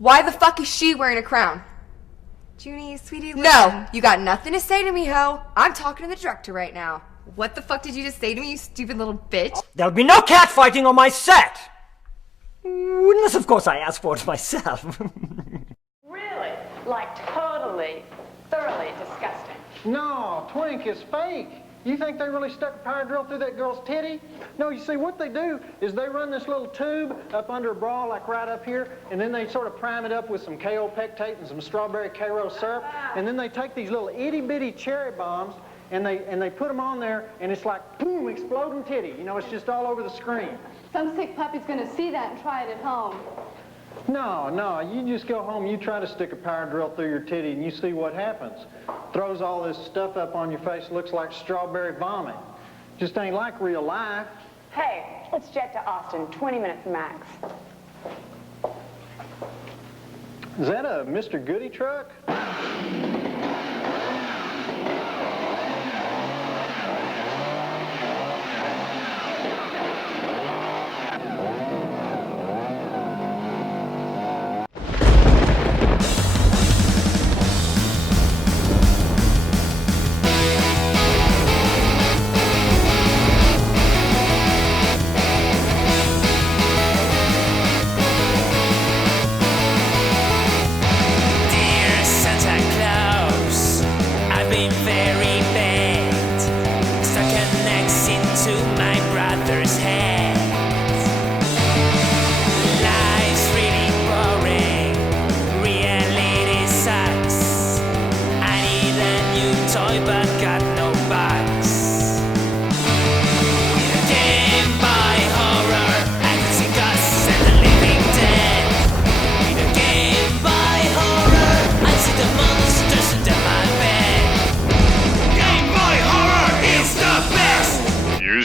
Why the fuck is she wearing a crown? Junie, sweetie, listen. No, you got nothing to say to me, ho. I'm talking to the director right now. What the fuck did you just say to me, you stupid little bitch? There'll be no catfighting on my set! Unless, of course, I ask for it myself. Really? Like totally, thoroughly disgusting. No, Twink is fake. You think they really stuck a power drill through that girl's titty? No, you see, what they do is they run this little tube up under a bra, like right up here, and then they sort of prime it up with some KO pectate and some strawberry Karo syrup, and then they take these little itty-bitty cherry bombs, and they put them on there, and it's like, boom, exploding titty. You know, it's just all over the screen. Some sick puppy's gonna see that and try it at home. No, you just go home, you try to stick a power drill through your titty, and you see what happens. Throws all this stuff up on your face, looks like strawberry vomit. Just ain't like real life. Hey, let's jet to Austin, 20 minutes max. Is that a Mr. Goody truck?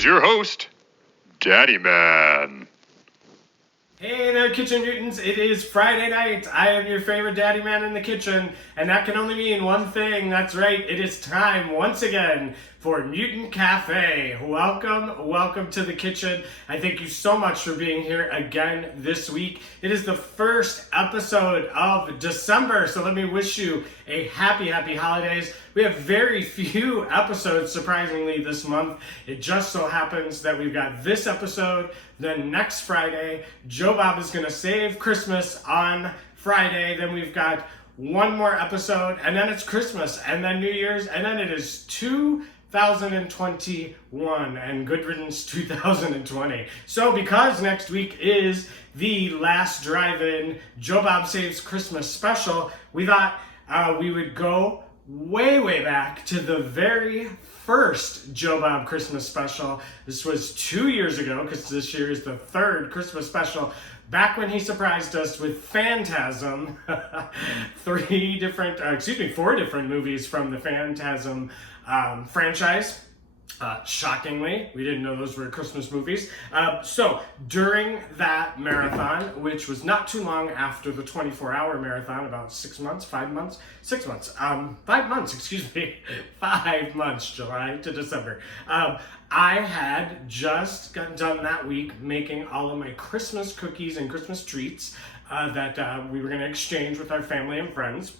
Your host, Daddyman. Hey there, Kitchen Mutants. It is Friday night. I am your favorite Daddyman in the kitchen, and that can only mean one thing. That's right, it is time once again for Mutant Cafe. Welcome to the kitchen. I thank you so much for being here again this week. It is the first episode of December, so let me wish you a happy holidays. We have very few episodes, surprisingly, this month. It just so happens that we've got this episode, then next Friday, Joe Bob is going to save Christmas on Friday, then we've got one more episode, and then it's Christmas, and then New Year's, and then it is 2021, and good riddance 2020. So because next week is the last drive-in Joe Bob Saves Christmas special, we thought we would go way back to the very first Joe Bob Christmas special. This was 2 years ago, because this year is the third Christmas special, back when he surprised us with Phantasm. 4 different movies from the Phantasm franchise. Shockingly, we didn't know those were Christmas movies. So during that marathon, which was not too long after the 24-hour marathon, about 5 months, July to December. I had just gotten done that week making all of my Christmas cookies and Christmas treats that we were going to exchange with our family and friends.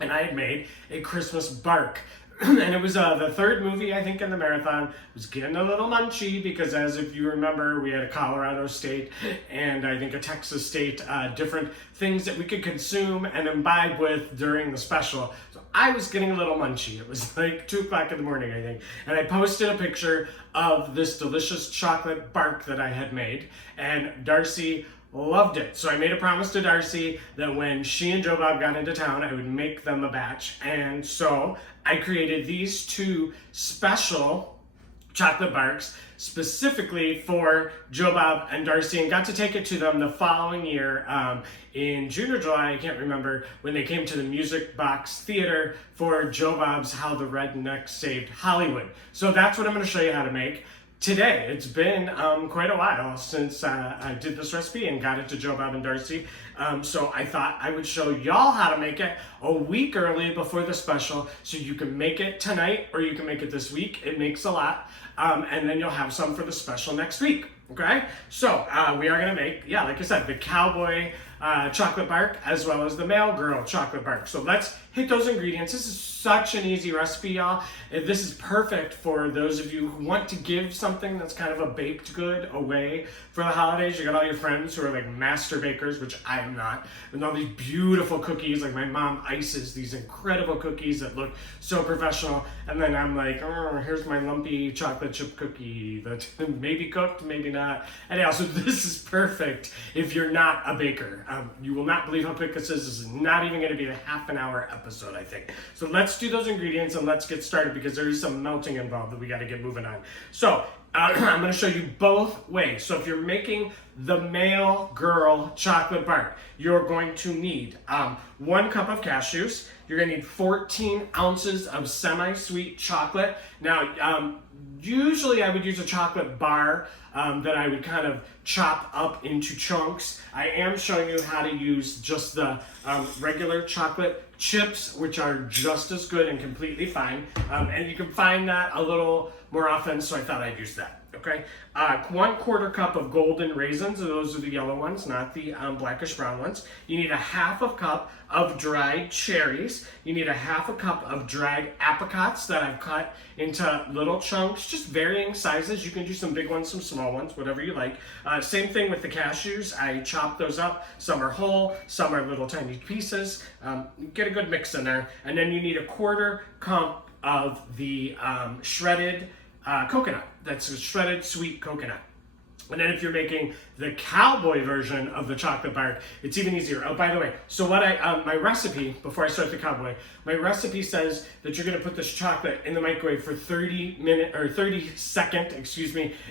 And I had made a Christmas bark. And it was the third movie, I think, in the marathon. I was getting a little munchy because, as if you remember, we had a Colorado state and I think a Texas state, different things that we could consume and imbibe with during the special. So I was getting a little munchy. It was like 2 o'clock in the morning, I think. And I posted a picture of this delicious chocolate bark that I had made. And Darcy loved it. So I made a promise to Darcy that when she and Joe Bob got into town, I would make them a batch. And so I created these two special chocolate barks specifically for Joe Bob and Darcy, and got to take it to them the following year in June or July, I can't remember, when they came to the Music Box Theater for Joe Bob's How the Rednecks Saved Hollywood. So that's what I'm going to show you how to make today. It's been quite a while since I did this recipe and got it to Joe Bob and Darcy. So I thought I would show y'all how to make it a week early before the special, so you can make it tonight or you can make it this week. It makes a lot. And then you'll have some for the special next week. Okay? So we are gonna make, like I said, the Cowboy chocolate bark as well as the MailGirl chocolate bark. So let's hit those ingredients. This is such an easy recipe, y'all. This is perfect for those of you who want to give something that's kind of a baked good away for the holidays. You got all your friends who are like master bakers, which I am not, and all these beautiful cookies. Like my mom ices these incredible cookies that look so professional, and then I'm like, oh, here's my lumpy chocolate chip cookie that maybe cooked, maybe not. And also, this is perfect if you're not a baker. You will not believe how quick this is. This is not even going to be a half an hour episode, I think. So let's do those ingredients and let's get started because there is some melting involved that we got to get moving on. So I'm going to show you both ways. So if you're making the MailGirl chocolate bark, you're going to need 1 cup of cashews. You're going to need 14 ounces of semi-sweet chocolate. Now, usually I would use a chocolate bar that I would kind of chop up into chunks. I am showing you how to use just the regular chocolate chips, which are just as good and completely fine. And you can find that a little more often, so I thought I'd use that. Okay, 1/4 cup of golden raisins. Those are the yellow ones, not the blackish brown ones. You need a 1/2 cup of dried cherries. You need a 1/2 cup of dried apricots that I've cut into little chunks, just varying sizes. You can do some big ones, some small ones, whatever you like. Same thing with the cashews. I chop those up. Some are whole, some are little tiny pieces. Get a good mix in there. And then you need a 1/4 cup of the shredded coconut. That's a shredded sweet coconut. And then if you're making the Cowboy version of the chocolate bark, it's even easier. Oh, by the way, so what my recipe, before I start the Cowboy, my recipe says that you're gonna put this chocolate in the microwave for 30 second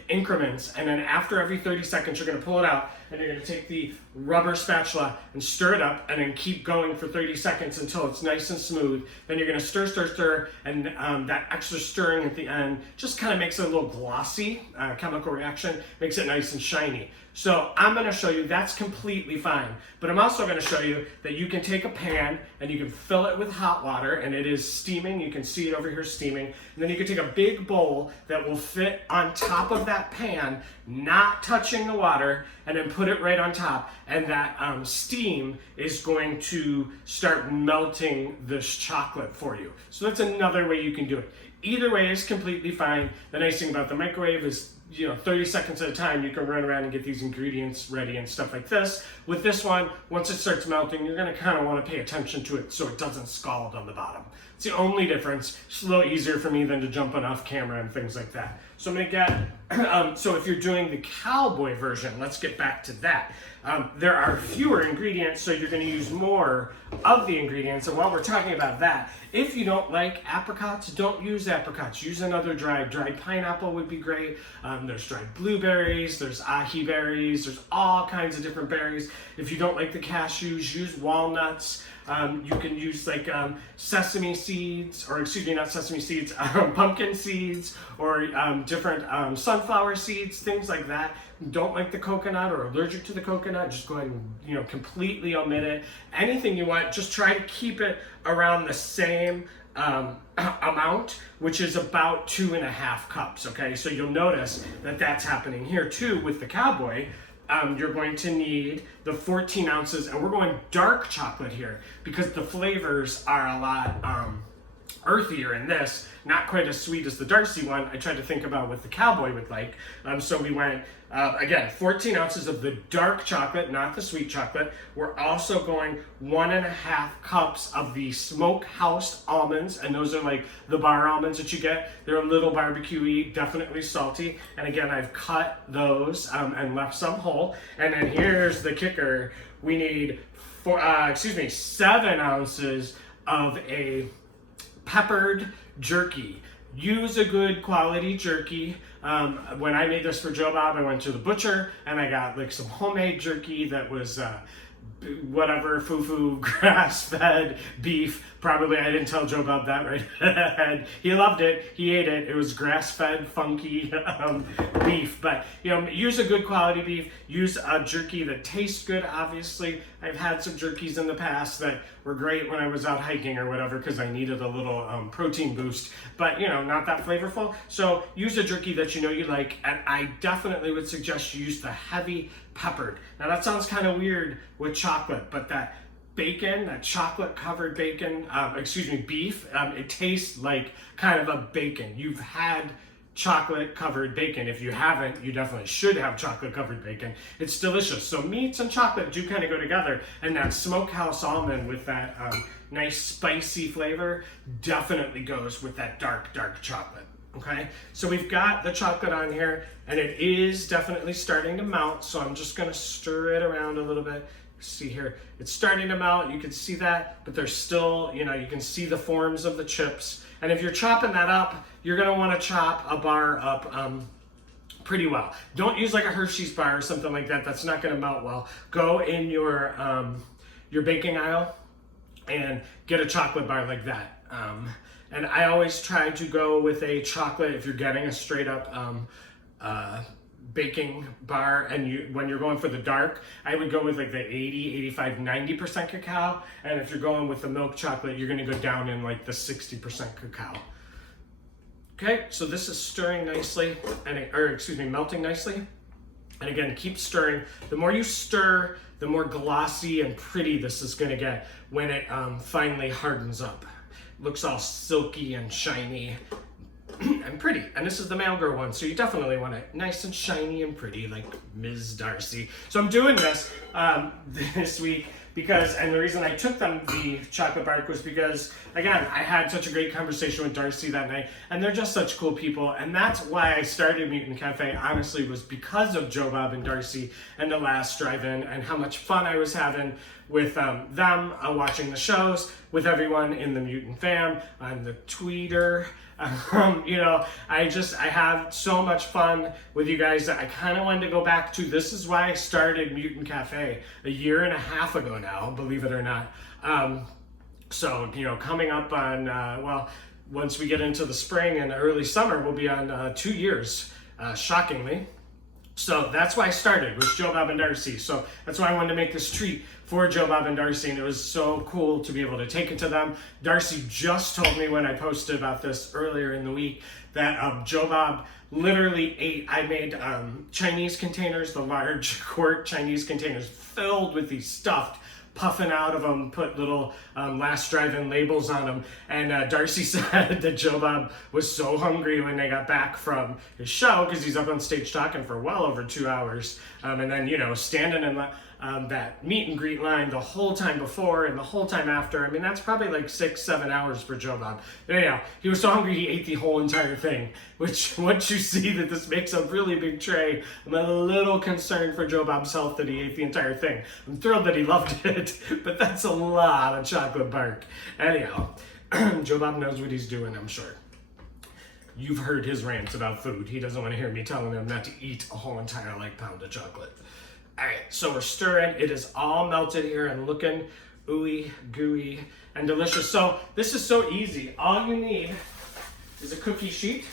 increments. And then after every 30 seconds, you're gonna pull it out and you're gonna take the rubber spatula and stir it up and then keep going for 30 seconds until it's nice and smooth. Then you're gonna stir, and that extra stirring at the end just kind of makes it a little glossy, chemical reaction, makes it nice and shiny. So I'm going to show you that's completely fine, but I'm also going to show you that you can take a pan and you can fill it with hot water, and it is steaming. You can see it over here steaming. And then you can take a big bowl that will fit on top of that pan, not touching the water, and then put it right on top. And that steam is going to start melting this chocolate for you. So that's another way you can do it. Either way is completely fine. The nice thing about the microwave is 30 seconds at a time, you can run around and get these ingredients ready and stuff like this. With this one, once it starts melting, you're gonna kind of want to pay attention to it so it doesn't scald on the bottom. It's the only difference. It's a little easier for me than to jump on off camera and things like that. So I'm gonna get, so if you're doing the Cowboy version, let's get back to that. There are fewer ingredients, so you're gonna use more of the ingredients. And while we're talking about that, if you don't like apricots, don't use apricots. Use another dried pineapple would be great. There's dried blueberries, there's ahi berries, there's all kinds of different berries. If you don't like the cashews, use walnuts. You can use like sesame seeds, or excuse me, not sesame seeds, pumpkin seeds, or different sunflower seeds, things like that. Don't like the coconut or allergic to the coconut, just go ahead and completely omit it. Anything you want, just try to keep it around the same amount, which is about 2.5 cups. Okay, so you'll notice that that's happening here too with the Cowboy. You're going to need the 14 ounces, and we're going dark chocolate here because the flavors are a lot earthier in this, not quite as sweet as the Darcy one. I tried to think about what the Cowboy would like. So we went, again, 14 ounces of the dark chocolate, not the sweet chocolate. We're also going 1.5 cups of the smokehouse almonds, and those are like the bar almonds that you get. They're a little barbecue-y, definitely salty. And again, I've cut those and left some whole. And then here's the kicker. We need 7 ounces of a peppered jerky. Use a good quality jerky. When I made this for Joe Bob, I went to the butcher and I got like some homemade jerky that was whatever, foo-foo, grass-fed beef. Probably I didn't tell Joe Bob that right. He loved it. He ate it. It was grass-fed, funky beef. But use a good quality beef. Use a jerky that tastes good. Obviously, I've had some jerkies in the past that were great when I was out hiking or whatever because I needed a little protein boost. But not that flavorful. So use a jerky that you like. And I definitely would suggest you use the heavy peppered. Now that sounds kind of weird with chocolate, but that bacon, that chocolate covered bacon, beef, it tastes like kind of a bacon. You've had chocolate covered bacon. If you haven't, you definitely should have chocolate covered bacon. It's delicious. So meats and chocolate do kind of go together, and that smokehouse almond with that nice spicy flavor definitely goes with that dark chocolate. Okay, so we've got the chocolate on here, and it is definitely starting to melt, so I'm just gonna stir it around a little bit. See here, it's starting to melt, you can see that, but there's still, you can see the forms of the chips. And if you're chopping that up, you're gonna wanna chop a bar up pretty well. Don't use like a Hershey's bar or something like that, that's not gonna melt well. Go in your baking aisle and get a chocolate bar like that. And I always try to go with a chocolate, if you're getting a straight up baking bar, and when you're going for the dark, I would go with like the 80, 85, 90% cacao. And if you're going with the milk chocolate, you're gonna go down in like the 60% cacao. Okay, so this is stirring nicely, melting nicely. And again, keep stirring. The more you stir, the more glossy and pretty this is gonna get when it finally hardens up. Looks all silky and shiny and pretty. And this is the MailGirl one, so you definitely want it nice and shiny and pretty like Ms. Darcy. So I'm doing this this week because, and the reason I took them the chocolate bark was because, again, I had such a great conversation with Darcy that night, and they're just such cool people. And that's why I started Mutant Cafe, honestly, was because of Joe Bob and Darcy and the last drive-in, and how much fun I was having with them, watching the shows, with everyone in the Mutant fam, on the Tweeter. I have so much fun with you guys that I kind of wanted to go back to. This is why I started Mutant Cafe a year and a half ago now, believe it or not. Coming up on, once we get into the spring and early summer, we'll be on 2 years, shockingly. So that's why I started, with Joe Bob and Darcy. So that's why I wanted to make this treat for Joe Bob and Darcy, and it was so cool to be able to take it to them. Darcy just told me when I posted about this earlier in the week that Joe Bob literally ate, I made Chinese containers, the large quart Chinese containers filled with these stuffed, puffing out of them, put little last drive-in labels on them. And Darcy said that Joe Bob was so hungry when they got back from his show, because he's up on stage talking for well over 2 hours. And then, standing in that meet and greet line the whole time before and the whole time after. I mean, that's probably like 6-7 hours for Joe Bob. But anyhow, he was so hungry he ate the whole entire thing, which once you see that this makes a really big tray, I'm a little concerned for Joe Bob's health that he ate the entire thing. I'm thrilled that he loved it, but that's a lot of chocolate bark. Anyhow, Joe Bob knows what he's doing, I'm sure. You've heard his rants about food. He doesn't want to hear me telling him not to eat a whole entire pound of chocolate. All right, so we're stirring. It is all melted here and looking ooey, gooey, and delicious. So this is so easy. All you need is a cookie sheet.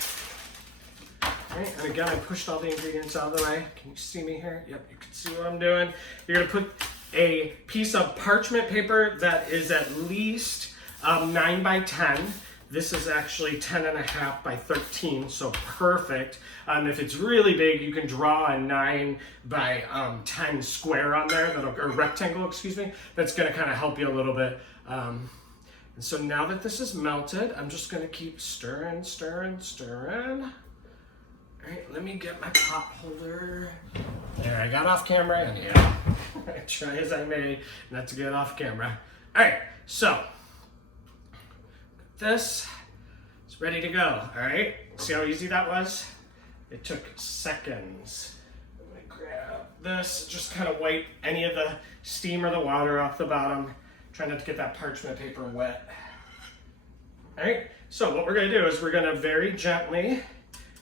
All right, and again, I pushed all the ingredients out of the way. Can you see me here? Yep, you can see what I'm doing. You're gonna put a piece of parchment paper that is at least 9 by 10. This is actually 10.5 by 13, so perfect. If it's really big, you can draw a 9 by 10 square on there, or rectangle, excuse me. That's gonna kind of help you a little bit. And so now that this is melted, I'm just gonna keep stirring. All right, let me get my pot holder. There, I got off camera, and yeah, I try as I may not to get off camera. All right, so this is ready to go. All right, see how easy that was? It took seconds. I'm gonna grab this, just kind of wipe any of the steam or the water off the bottom. Try not to get that parchment paper wet. All right, so what we're gonna do is we're gonna very gently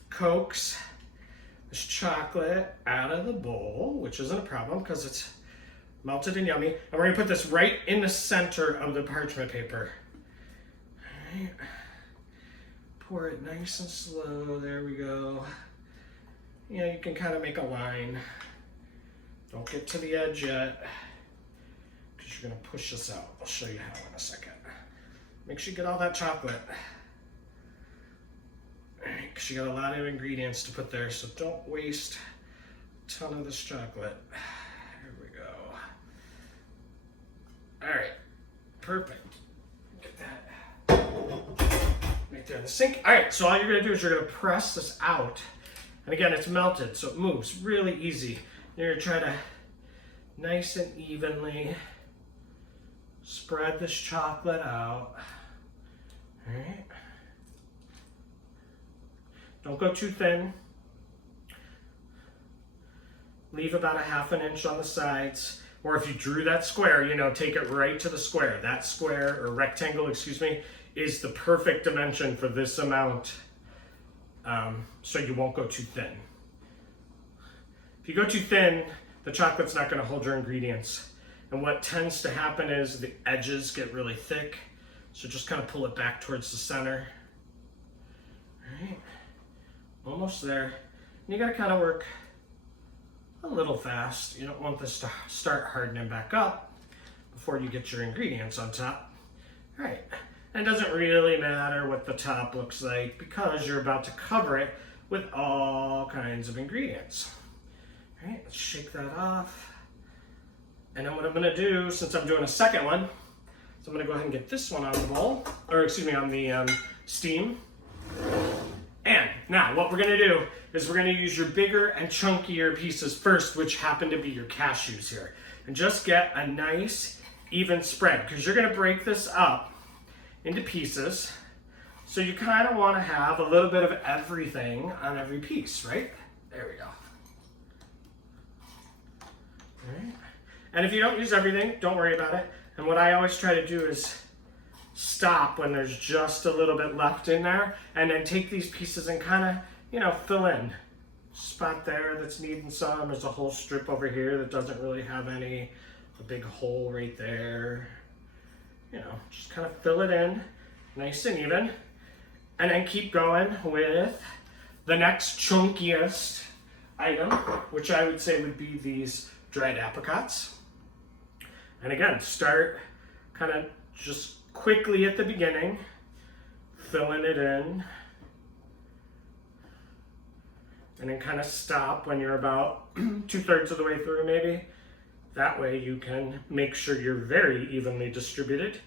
coax this chocolate out of the bowl, which isn't a problem because it's melted and yummy. And we're gonna put this right in the center of the parchment paper. All right. Pour it nice and slow, there we go. You can kind of make a line. Don't get to the edge yet, because you're gonna push this out. I'll show you how in a second. Make sure you get all that chocolate. All right, because you got a lot of ingredients to put there, so don't waste ton of this chocolate. Here we go. All right, perfect. Get that right there in the sink. All right, so all you're gonna do is you're gonna press this out. And again, it's melted, so it moves really easy. You're gonna try to nice and evenly spread this chocolate out. All right. Don't go too thin. Leave about a ½ inch on the sides. Or if you drew that square, you know, take it right to the square. That square, or rectangle, excuse me, is the perfect dimension for this amount. So you won't go too thin. If you go too thin, the chocolate's not gonna hold your ingredients. And what tends to happen is the edges get really thick. So just kind of pull it back towards the center. All right, almost there. And you gotta kind of work a little fast. You don't want this to start hardening back up before you get your ingredients on top. All right, and it doesn't really matter what the top looks like because you're about to cover it with all kinds of ingredients. All right, let's shake that off. And then what I'm gonna do, since I'm doing a second one, so I'm gonna go ahead and get this one on the bowl, or excuse me, on the steam. And now what we're gonna do is we're gonna use your bigger and chunkier pieces first, which happen to be your cashews here. And just get a nice even spread, because you're gonna break this up into pieces. So you kind of wanna have a little bit of everything on every piece, right? There we go. All right. And if you don't use everything, don't worry about it. And what I always try to do is stop when there's just a little bit left in there, and then take these pieces and kind of, you know, fill in. Spot there that's needing some. There's a whole strip over here that doesn't really have any. A big hole right there. You know, just kind of fill it in, nice and even. And then keep going with the next chunkiest item, which I would say would be these dried apricots. And again, start kind of just quickly at the beginning, filling it in, and then kind of stop when you're about 2/3 of the way through maybe. That way you can make sure you're very evenly distributed.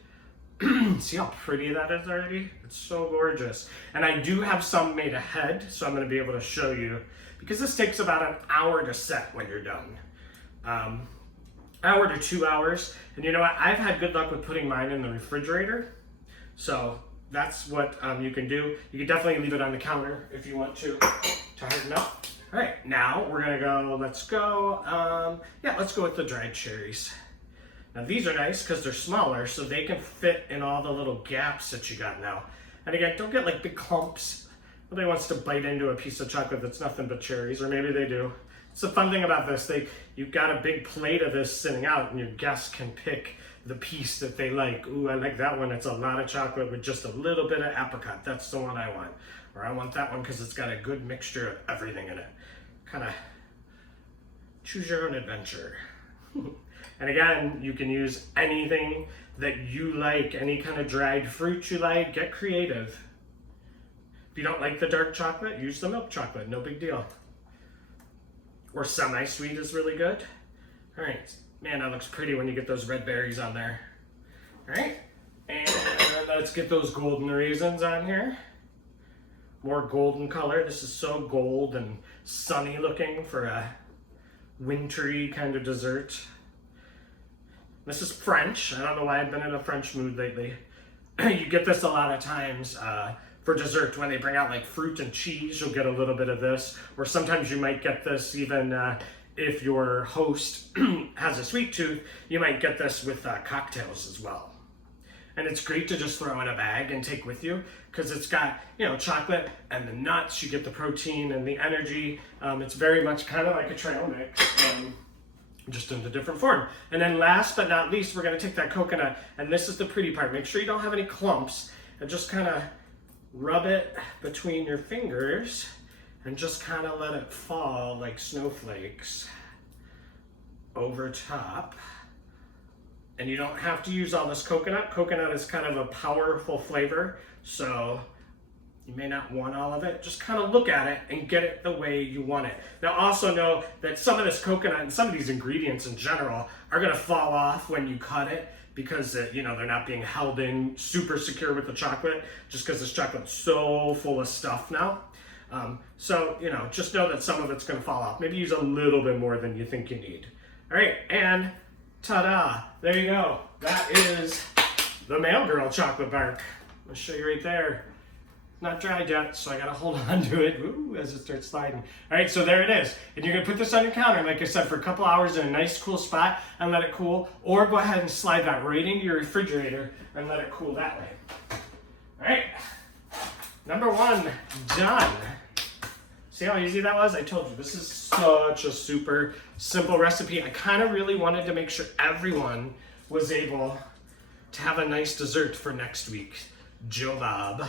See how pretty that is already? It's so gorgeous. And I do have some made ahead, so I'm gonna be able to show you, because this takes about an hour to set when you're done. Hour to 2 hours. And you know what? I've had good luck with putting mine in the refrigerator. So that's what you can do. You can definitely leave it on the counter if you want to harden up. All right, now we're gonna go, let's go with the dried cherries. Now these are nice because they're smaller, so they can fit in all the little gaps that you got now. And again, don't get like big clumps. Nobody wants to bite into a piece of chocolate that's nothing but cherries, or maybe they do. It's the fun thing about this, you've got a big plate of this sitting out, and your guests can pick the piece that they like. Ooh, I like that one. It's a lot of chocolate with just a little bit of apricot. That's the one I want. Or I want that one because it's got a good mixture of everything in it. Kind of choose your own adventure. And again, you can use anything that you like, any kind of dried fruit you like. Get creative. If you don't like the dark chocolate, use the milk chocolate. No big deal. Or semi-sweet is really good. All right, man, that looks pretty when you get those red berries on there. All right, and let's get those golden raisins on here. More golden color. This is so gold and sunny looking for a wintry kind of dessert. This is French. I don't know why I've been in a French mood lately. You get this a lot of times for dessert when they bring out like fruit and cheese. You'll get a little bit of this, or sometimes you might get this even if your host has a sweet tooth. You might get this with cocktails as well. And it's great to just throw in a bag and take with you because it's got, you know, chocolate and the nuts. You get the protein and the energy. It's very much kind of like a trail mix, just in a different form. And then last but not least, we're gonna take that coconut, and this is the pretty part. Make sure you don't have any clumps, and just kind of rub it between your fingers and just kind of let it fall like snowflakes over top. And you don't have to use all this coconut. Coconut is kind of a powerful flavor, so You may not want all of it. Just kind of look at it and get it the way you want it. Now also know that some of this coconut and some of these ingredients in general are gonna fall off when you cut it because you know, they're not being held in super secure with the chocolate, just because this chocolate's so full of stuff now. So, you know, just know that some of it's gonna fall off. Maybe use a little bit more than you think you need. All right, and ta-da, there you go. That is the MailGirl chocolate bark. I'll show you right there. Not dried yet, so I gotta hold on to it as it starts sliding. All right, so there it is. And you're gonna put this on your counter, like I said, for a couple hours in a nice cool spot and let it cool, or go ahead and slide that right into your refrigerator and let it cool that way. All right, number 1, done. See how easy that was? I told you, this is such a super simple recipe. I kind of really wanted to make sure everyone was able to have a nice dessert for next week. Joe Bob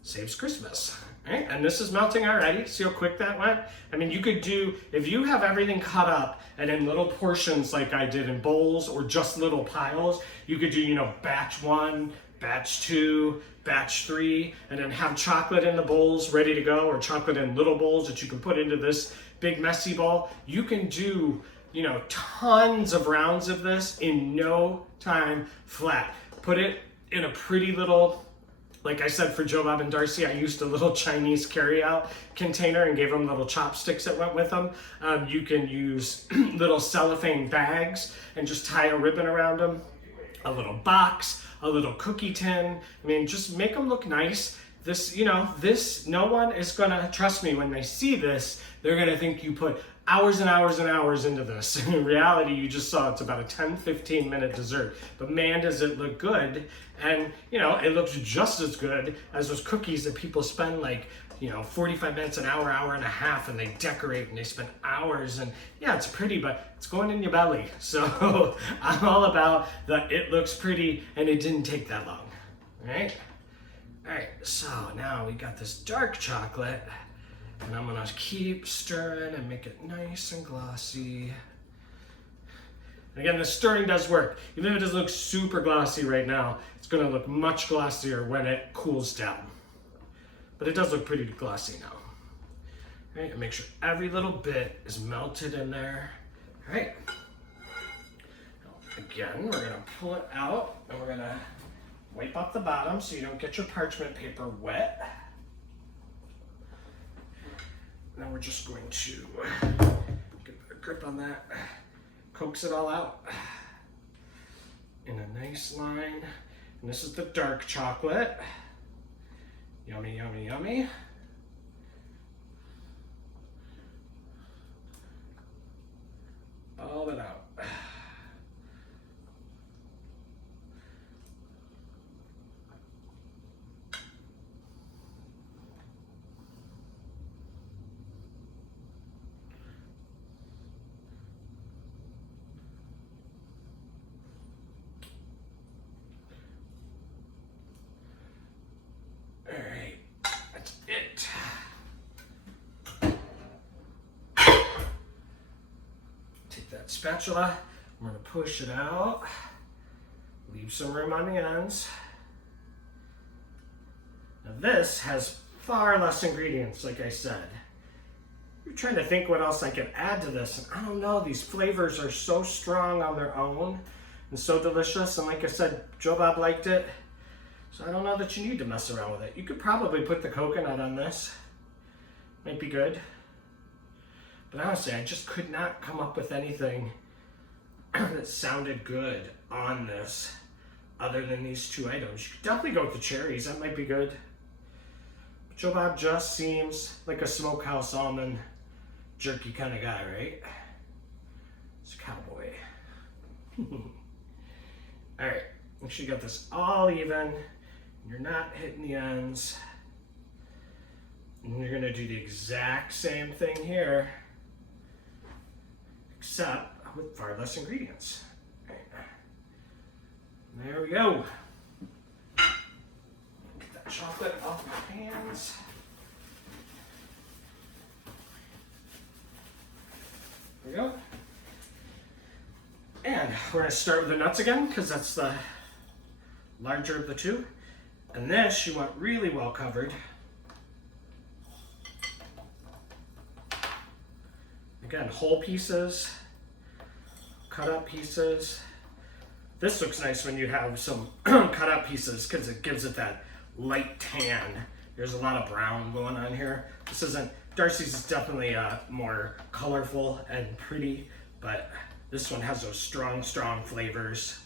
Saves Christmas. All right, and this is melting already. See how quick that went? I mean, you could do, if you have everything cut up and in little portions like I did in bowls or just little piles, you could do, you know, batch 1, batch 2, batch 3, and then have chocolate in the bowls ready to go, or chocolate in little bowls that you can put into this big messy bowl. You can do, you know, tons of rounds of this in no time flat. Put it in a pretty little, like I said, for Joe Bob and Darcy, I used a little Chinese carry-out container and gave them little chopsticks that went with them. You can use little cellophane bags and just tie a ribbon around them. A little box, a little cookie tin. I mean, just make them look nice. This, you know, this, no one is gonna, trust me, when they see this, they're gonna think you put hours and hours and hours into this. In reality, you just saw it's about a 10-15 minute dessert. But man, does it look good. And, you know, it looks just as good as those cookies that people spend like, you know, 45 minutes, an hour, hour and a half, and they decorate and they spend hours. And yeah, it's pretty, but it's going in your belly. So I'm all about the it looks pretty and it didn't take that long, right? All right, so now we got this dark chocolate. And I'm gonna keep stirring and make it nice and glossy. And again, the stirring does work. Even if it doesn't look super glossy right now, it's gonna look much glossier when it cools down. But it does look pretty glossy now. All right, and make sure every little bit is melted in there. All right. Now, again, we're gonna pull it out and we're gonna wipe off the bottom so you don't get your parchment paper wet. Now we're just going to get a grip on that, coax it all out in a nice line. And this is the dark chocolate. Yummy, yummy, yummy. All it out. Spatula, I'm going to push it out, leave some room on the ends. Now this has far less ingredients, like I said. You're trying to think what else I could add to this, and I don't know, these flavors are so strong on their own and so delicious, and like I said, Joe Bob liked it, so I don't know that you need to mess around with it. You could probably put the coconut on this, might be good. But honestly, I just could not come up with anything that sounded good on this other than these 2 items. You could definitely go with the cherries, that might be good. But Joe Bob just seems like a smokehouse almond jerky kind of guy, right? It's a cowboy. All right, make sure you got this all even. You're not hitting the ends. And you're gonna do the exact same thing here, except with far less ingredients. Right. There we go. Get that chocolate off my hands. There we go. And we're gonna start with the nuts again, because that's the larger of the 2. And this you want really well covered. Again, whole pieces, cut up pieces. This looks nice when you have some cut up pieces because it gives it that light tan. There's a lot of brown going on here. This isn't, Darcy's is definitely more colorful and pretty, but this one has those strong flavors,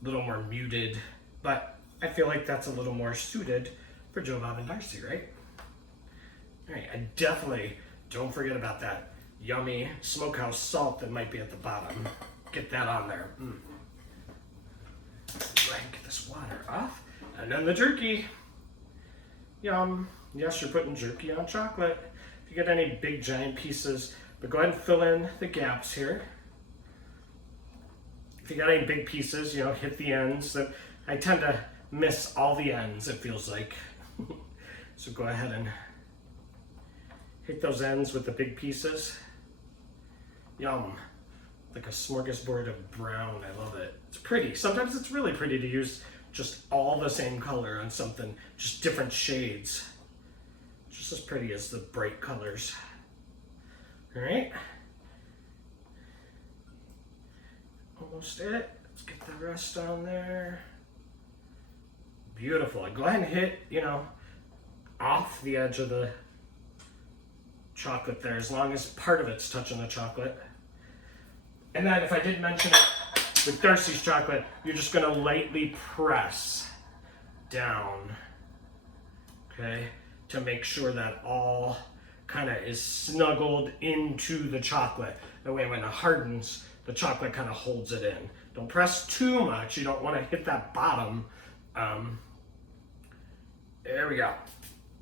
a little more muted, but I feel like that's a little more suited for Joe Bob and Darcy, right? All right, and definitely don't forget about that yummy smokehouse salt that might be at the bottom. Get that on there. Go ahead and get this water off. And then the jerky. Yum. Yes, you're putting jerky on chocolate. If you get any big giant pieces, but go ahead and fill in the gaps here. If you got any big pieces, you know, hit the ends. I tend to miss all the ends, it feels like. So go ahead and hit those ends with the big pieces. Yum. Like a smorgasbord of brown. I love it. It's pretty. Sometimes it's really pretty to use just all the same color on something, just different shades. Just as pretty as the bright colors. All right. Almost it. Let's get the rest on there. Beautiful. Go ahead and hit, you know, off the edge of the chocolate there, as long as part of it's touching the chocolate. And then if I did mention it with Darcy's chocolate, you're just gonna lightly press down, okay, to make sure that all kind of is snuggled into the chocolate. That way when it hardens, the chocolate kind of holds it in. Don't press too much. You don't want to hit that bottom. There we go.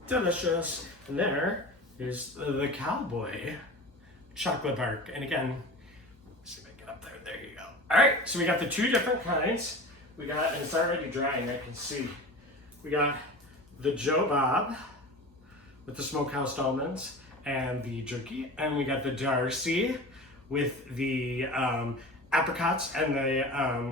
Delicious. And there is the Cowboy chocolate bark. And again, let's see if I get up there. There you go. All right, so we got the two different kinds. We got, and it's already drying, I can see. We got the Joe Bob with the smokehouse almonds and the jerky. And we got the Darcy with the apricots and the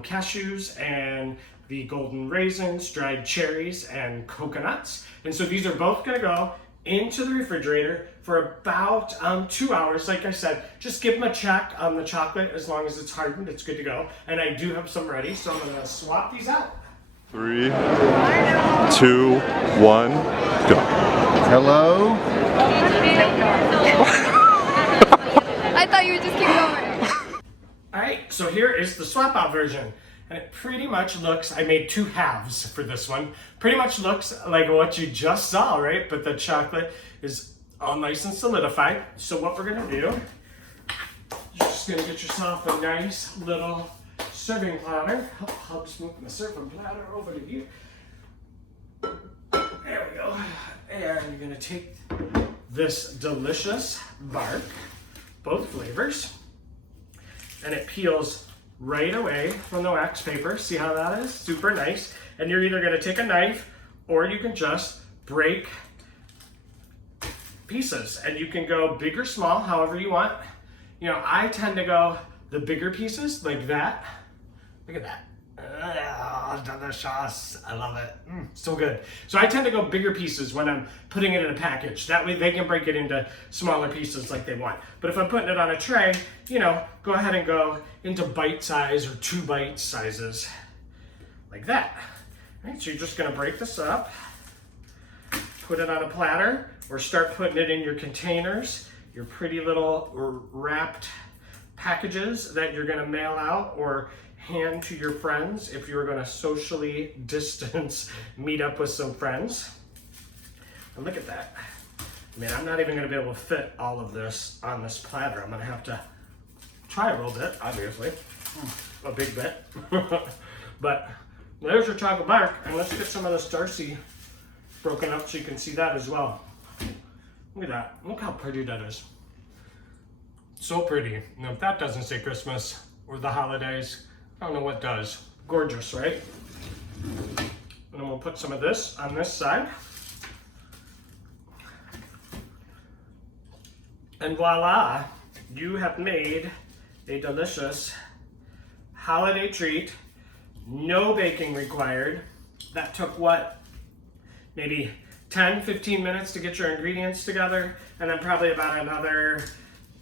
cashews and the golden raisins, dried cherries, and coconuts. And so these are both gonna go into the refrigerator for about 2 hours. Like I said, just give them a check on the chocolate. As long as it's hardened, it's good to go. And I do have some ready, so I'm gonna swap these out. 3, 2, 1, go. Hello? I thought you would just keep going. All right, so here is the swap out version. And it pretty much looks, I made two halves for this one. Pretty much looks like what you just saw, right? But the chocolate is all nice and solidified. So what we're gonna do, you're just gonna get yourself a nice little serving platter. Hub's moving the serving platter over to you. There we go. And you're gonna take this delicious bark, both flavors, and it peels right away from the wax paper. See how that is? Super nice. And you're either gonna take a knife or you can just break pieces, and you can go big or small, however you want. You know, I tend to go the bigger pieces like that. Look at that. Delicious. I love it. So good. So I tend to go bigger pieces when I'm putting it in a package. That way they can break it into smaller pieces like they want. But if I'm putting it on a tray, you know, go ahead and go into bite size or 2 bite sizes like that. All right, so you're just gonna break this up, put it on a platter, or start putting it in your containers, your pretty little wrapped packages that you're gonna mail out or hand to your friends if you're gonna socially distance, meet up with some friends. And look at that. I mean, I'm not even gonna be able to fit all of this on this platter. I'm gonna have to try a little bit, obviously. A big bit. But there's your chocolate bark, and let's get some of this Darcy broken up so you can see that as well. Look at that. Look how pretty that is. So pretty. Now, if that doesn't say Christmas or the holidays, I don't know what does. Gorgeous, right? And then we'll put some of this on this side. And voila, you have made a delicious holiday treat. No baking required. That took what? maybe 10-15 minutes to get your ingredients together, and then probably about another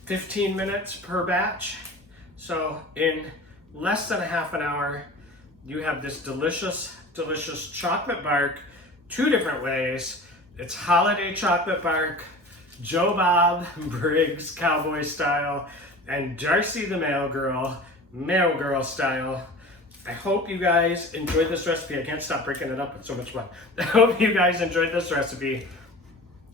15 minutes per batch. So in less than a half an hour, you have this delicious, delicious chocolate bark, 2 different ways. It's holiday chocolate bark, Joe Bob Briggs Cowboy style, and Darcy the Mail Girl, MailGirl style. I hope you guys enjoyed this recipe. I can't stop breaking it up, it's so much fun. I hope you guys enjoyed this recipe,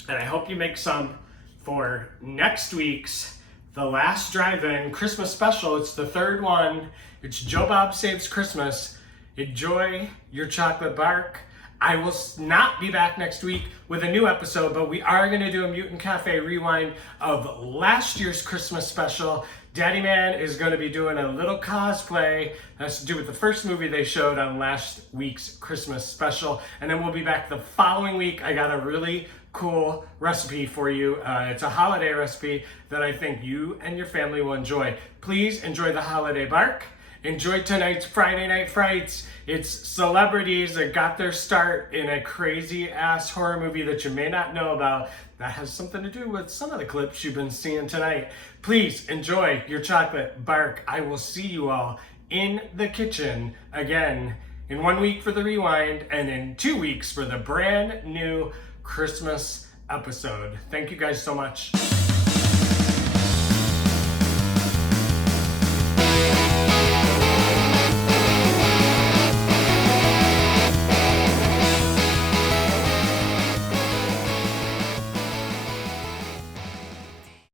and I hope you make some for next week's The Last Drive-In Christmas Special. It's the 3rd one. It's Joe Bob Saves Christmas. Enjoy your chocolate bark. I will not be back next week with a new episode, but we are going to do a Mutant Cafe rewind of last year's Christmas special. Daddyman is going to be doing a little cosplay. That's to do with the first movie they showed on last week's Christmas special. And then we'll be back the following week. I got a really cool recipe for you. It's a holiday recipe that I think you and your family will enjoy. Please enjoy the holiday bark. Enjoy tonight's Friday Night Frights. It's celebrities that got their start in a crazy ass horror movie that you may not know about that has something to do with some of the clips you've been seeing tonight. Please enjoy your chocolate bark. I will see you all in the kitchen again in 1 week for the rewind and in 2 weeks for the brand new Christmas episode. Thank you guys so much.